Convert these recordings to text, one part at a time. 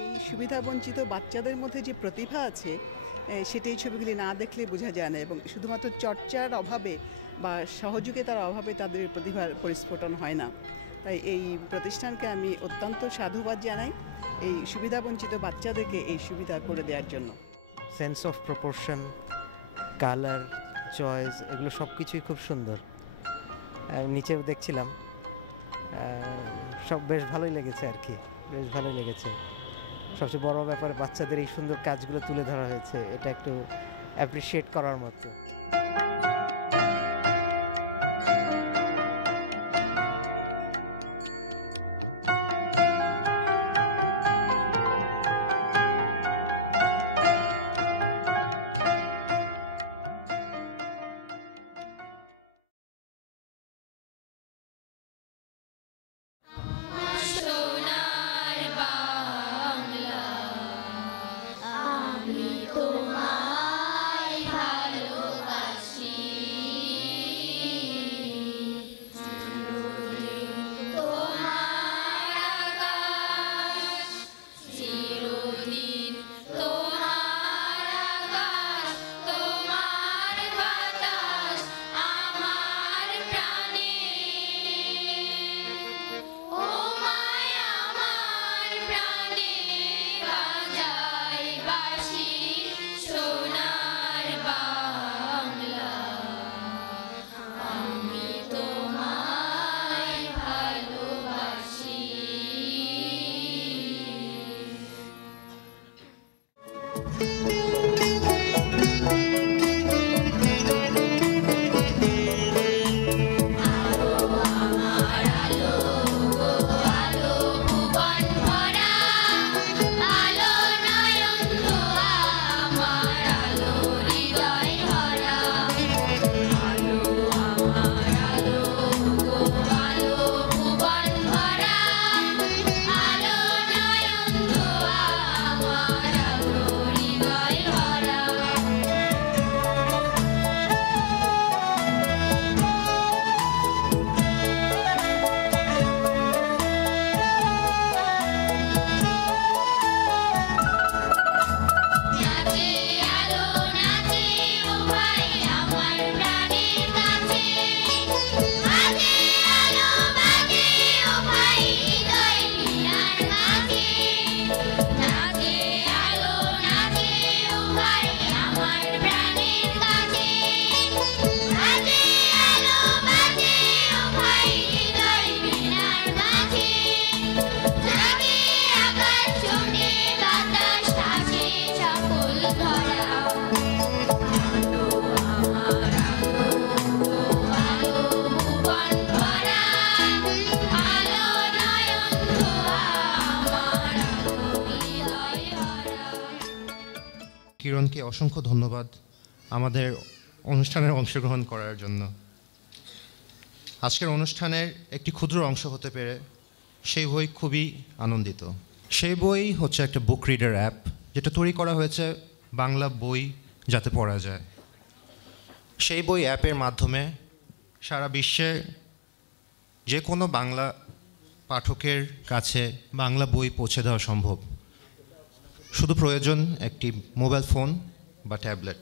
এই সুবিধাবঞ্চিত বাচ্চাদের মধ্যে যে প্রতিভা আছে সেটা এই ছবিগুলি না দেখলে বোঝা যায় না, এবং শুধুমাত্র চর্চার অভাবে বা সহযোগিতার অভাবে তাদের প্রতিভার পরিস্ফুটন হয় না। তাই এই প্রতিষ্ঠানকে আমি অত্যন্ত সাধুবাদ জানাই এই সুবিধাবঞ্চিত বাচ্চাদেরকে এই সুবিধা করে দেওয়ার জন্য। Sense of proportion, colour, choice, এগুলো সব কিছুই খুব সুন্দর। নিচেও দেখছিলাম, সব বেশ ভালোই লেগেছে আর কি, বেশ ভালোই লেগেছে। সবচেয়ে বড় ব্যাপার বাচ্চাদের এই সুন্দর কাজগুলো তুলে ধরা হয়েছে, এটা একটু অ্যাপ্রিসিয়েট করার মতো। কিরণকে অসংখ্য ধন্যবাদ আমাদের অনুষ্ঠানের অংশগ্রহণ করার জন্য। আজকের অনুষ্ঠানের একটি ক্ষুদ্র অংশ হতে পেরে সেই বই খুবই আনন্দিত। সেই বই হচ্ছে একটা বুক রিডার অ্যাপ, যেটা তৈরি করা হয়েছে বাংলা বই যাতে পড়া যায়। সেই বই অ্যাপের মাধ্যমে সারা বিশ্বে যে কোনো বাংলা পাঠকের কাছে বাংলা বই পৌঁছে দেওয়া সম্ভব। শুধু প্রয়োজন একটি মোবাইল ফোন বা ট্যাবলেট।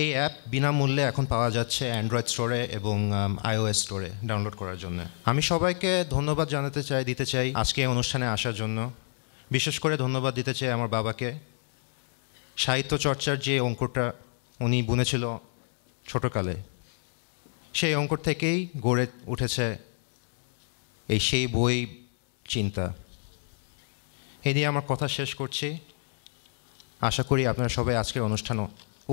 এই অ্যাপ বিনামূল্যে এখন পাওয়া যাচ্ছে অ্যান্ড্রয়েড স্টোরে এবং iOS স্টোরে ডাউনলোড করার জন্য। আমি সবাইকে ধন্যবাদ দিতে চাই আজকে এই অনুষ্ঠানে আসার জন্য। বিশেষ করে ধন্যবাদ দিতে চাই আমার বাবাকে। সাহিত্য চর্চার যে অঙ্কটা উনি বুনেছিল ছোটোকালে, সেই অঙ্ক থেকেই গড়ে উঠেছে সেই বই চিন্তা। এই নিয়ে আমার কথা শেষ করছি। আশা করি আপনারা সবাই আজকের অনুষ্ঠান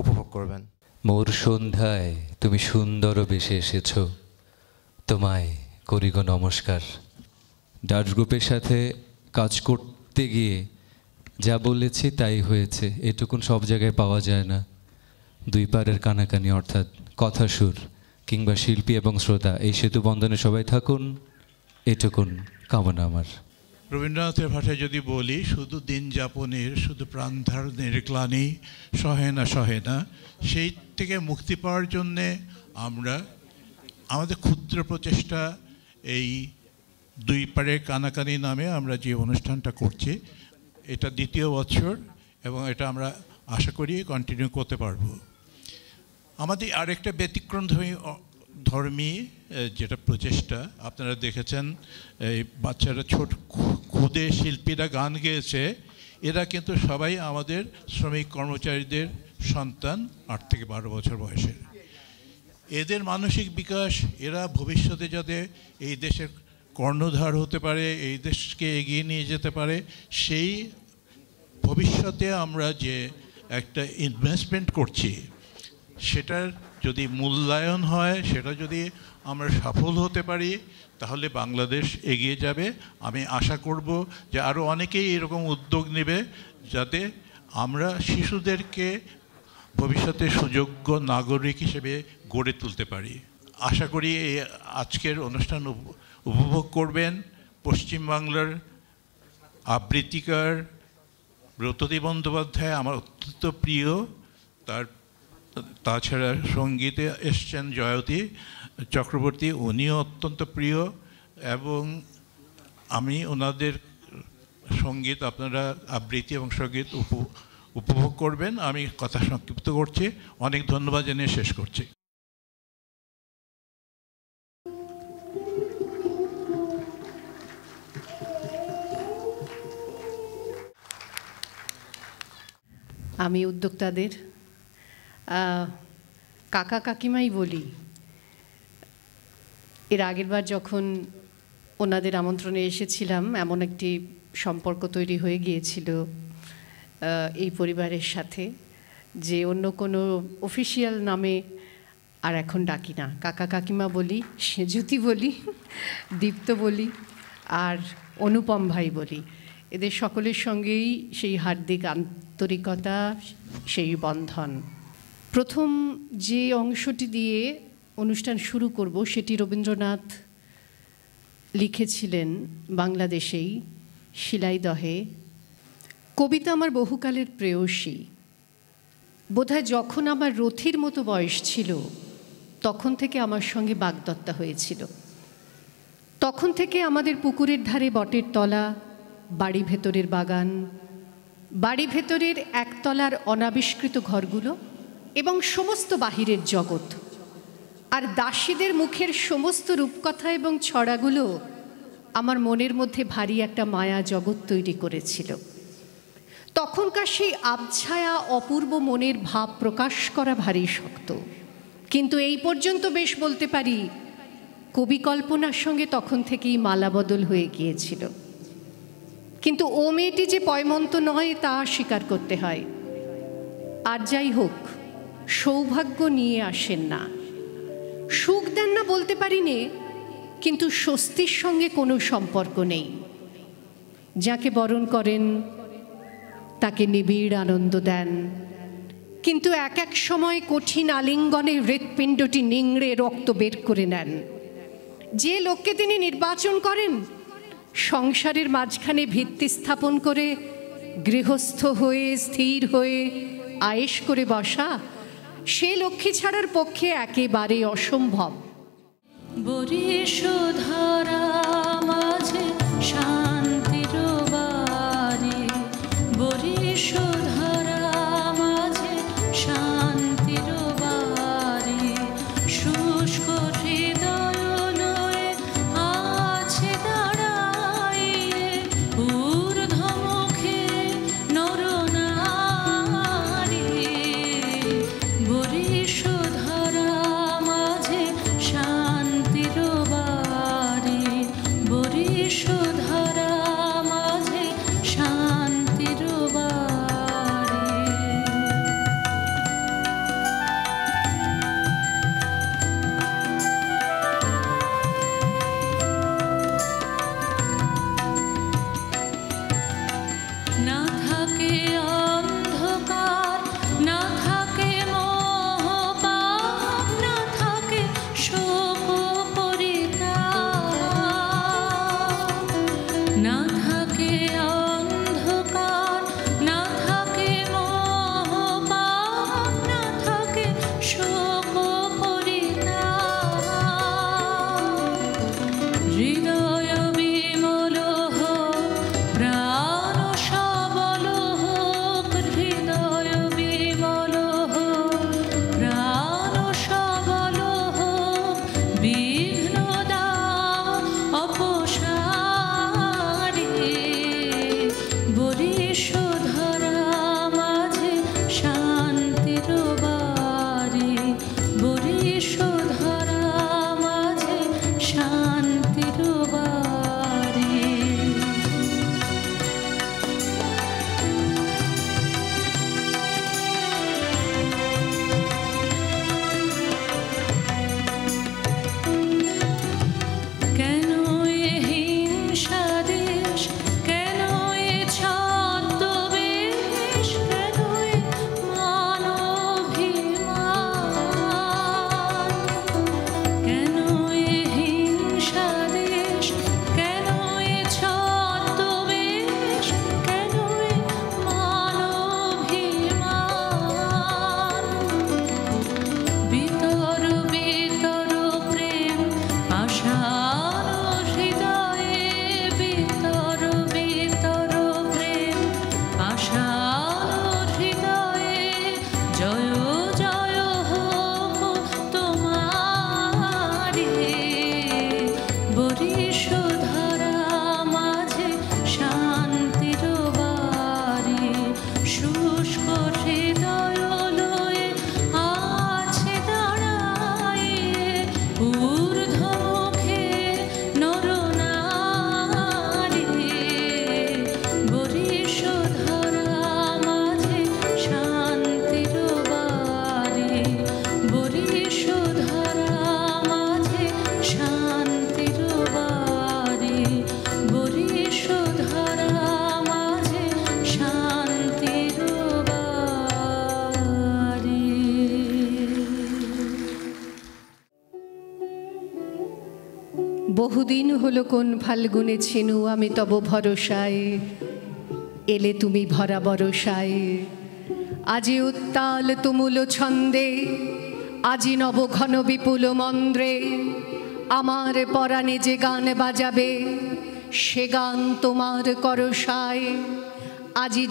উপভোগ করবেন। মোর সন্ধ্যায় তুমি সুন্দর বেশে এসেছ, তোমায় করি গো নমস্কার। ডার্স গ্রুপের সাথে কাজ করতে গিয়ে যা বলেছি তাই হয়েছে, এটুকুন সব জায়গায় পাওয়া যায় না। দুই পারের কানাকানি অর্থাৎ কথা সুর কিংবা শিল্পী এবং শ্রোতা, এই সেতু বন্ধনে সবাই থাকুন, এটুকুন কামনা আমার। রবীন্দ্রনাথের ভাষায় যদি বলি, শুধু দিন যাপনের, শুধু প্রাণধারণের গ্লানি সহে না, সেই থেকে মুক্তি পাওয়ার জন্যে আমরা আমাদের ক্ষুদ্র প্রচেষ্টা এই দুই পারে কানাকানি নামে আমরা যে অনুষ্ঠানটা করছি, এটা দ্বিতীয় বছর এবং এটা আমরা আশা করি কন্টিনিউ করতে পারবো। আমাদের আরেকটা ব্যতিক্রম ধর্মী যেটা প্রচেষ্টা, আপনারা দেখেছেন এই বাচ্চারা ছোট খুদে শিল্পীরা গান গেয়েছে, এরা কিন্তু সবাই আমাদের শ্রমিক কর্মচারীদের সন্তান, 8 থেকে 12 বছর বয়সের। এদের মানসিক বিকাশ, এরা ভবিষ্যতে যাতে এই দেশের কর্ণধার হতে পারে, এই দেশকে এগিয়ে নিয়ে যেতে পারে, সেই ভবিষ্যতে আমরা যে একটা ইনভেস্টমেন্ট করছি সেটার যদি মূল্যায়ন হয়, সেটা যদি আমরা সফল হতে পারি, তাহলে বাংলাদেশ এগিয়ে যাবে। আমি আশা করব যে আরও অনেকেই এরকম উদ্যোগ নেবে, যাতে আমরা শিশুদেরকে ভবিষ্যতে সুযোগ্য নাগরিক হিসেবে গড়ে তুলতে পারি। আশা করি এই আজকের অনুষ্ঠান উপভোগ করবেন। পশ্চিমবাংলার আবৃত্তিকার ব্রততী বন্দ্যোপাধ্যায় আমার অত্যন্ত প্রিয়, তাছাড়া সঙ্গীতে এসছেন জয়তী চক্রবর্তী, উনিও অত্যন্ত প্রিয়, এবং আমি ওনাদের সঙ্গীত, আপনারা আবৃত্তি এবং সঙ্গীত উপভোগ করবেন। আমি কথা সংক্ষিপ্ত করছি, অনেক ধন্যবাদ জানিয়ে শেষ করছি। আমি উদ্যোক্তাদের কাকা কাকিমাই বলি। এর আগেরবার যখন ওনাদের আমন্ত্রণে এসেছিলাম, এমন একটি সম্পর্ক তৈরি হয়ে গিয়েছিল এই পরিবারের সাথে, যে অন্য কোনো অফিসিয়াল নামে আর এখন ডাকি না, কাকা কাকিমা বলি, সেজুতি বলি, দীপ্ত বলি, আর অনুপম ভাই বলি। এদের সকলের সঙ্গেই সেই হার্দিক আন্তরিকতা, সেই বন্ধন। প্রথম যে অংশটি দিয়ে অনুষ্ঠান শুরু করব সেটি রবীন্দ্রনাথ লিখেছিলেন বাংলাদেশেই, শিলাইদহে। কবিতা আমার বহুকালের প্রেয়সী। বোধহয় যখন আমার রথির মতো বয়স ছিল তখন থেকে আমার সঙ্গে বাগদত্তা হয়েছিল। তখন থেকে আমাদের পুকুরের ধারে বটের তলা, বাড়ি ভেতরের বাগান, বাড়ি ভেতরের একতলার অনাবিষ্কৃত ঘরগুলো এবং সমস্ত বাহিরের জগৎ, আর দাসীদের মুখের সমস্ত রূপকথা এবং ছড়াগুলো আমার মনের মধ্যে ভারী একটা মায়া জগৎ তৈরি করেছিল। তখনকার সেই আবছায়া অপূর্ব মনের ভাব প্রকাশ করা ভারী শক্ত, কিন্তু এই পর্যন্ত বেশ বলতে পারি কবি কল্পনার সঙ্গে তখন থেকেই মালাবদল হয়ে গিয়েছিল। কিন্তু ও মেয়েটি যে পয়মন্ত নয় তা স্বীকার করতে হয়। আর যাই হোক, সৌভাগ্য নিয়ে আসেন না, সুখ দেন না বলতে পারি নে, কিন্তু স্বস্তির সঙ্গে কোনো সম্পর্ক নেই। যাকে বরণ করেন তাকে নিবিড় আনন্দ দেন, কিন্তু এক এক সময় কঠিন আলিঙ্গনে হৃৎপিণ্ডটি নিংড়ে রক্ত বের করে নেন। যে লোককে তিনি নির্বাচন করেন সংসারের মাঝখানে ভিত্তি স্থাপন করে গৃহস্থ হয়ে স্থির হয়ে আয়েশ করে বসা, সে লক্ষ্মী ছাড়ার পক্ষে একেবারে অসম্ভব। বরিশধারা মাঝে শান্তির বাড়ি, বরিশধারা মাঝে শান্তির বাড়ি, শুষ্ক হৃদয় লয়ে আছে দাঁড়াইয়ে ঊর্ধ্বমুখে নরনারী, বরিশধারা মাঝে শান্তির বাড়ি, বরিশধারা বরিশধরা মাঝে শান্তির বাড়ি, বরিশধরা মাঝে শান্তির বাড়ি। কেন এ হিংসা দেশ, কেন এ ছদ্মবেশ, কেন এ মানবিমান, কেন এ হিংসা দেশ, কেন এ ছদ্মবেশ, কেন এ মানবিমান। বিতর বিতর প্রেম আশার হৃদয়ে, বিতর বিতর প্রেম আশার হৃদয়ে, জয় জয় হোক তোমারি। বরিশধরা মাঝে শান্তির বাড়ি, শুষ্ক হৃদয় লয়ে আছে দাঁড়াইয়ে, ঊর্ধ্বমুখে নরনারী। বরিশধরা মাঝে শান্তির বাড়ি, বরিশধরা মাঝে শান্তির বাড়ি, বরিশধরা মাঝে শান্তির বাড়ি। বহুদিন হলো কোন ফাল্গুনে ছিনু আমি তব ভরসায়, এলে তুমি ভরা বরসায়। আজি উত্তাল তুমুল ছন্দে, আজি নব ঘন বিপুল মন্দ্রে, আমার পরাণে যে গান বাজাবে, সে গান তোমার করসায়। আজি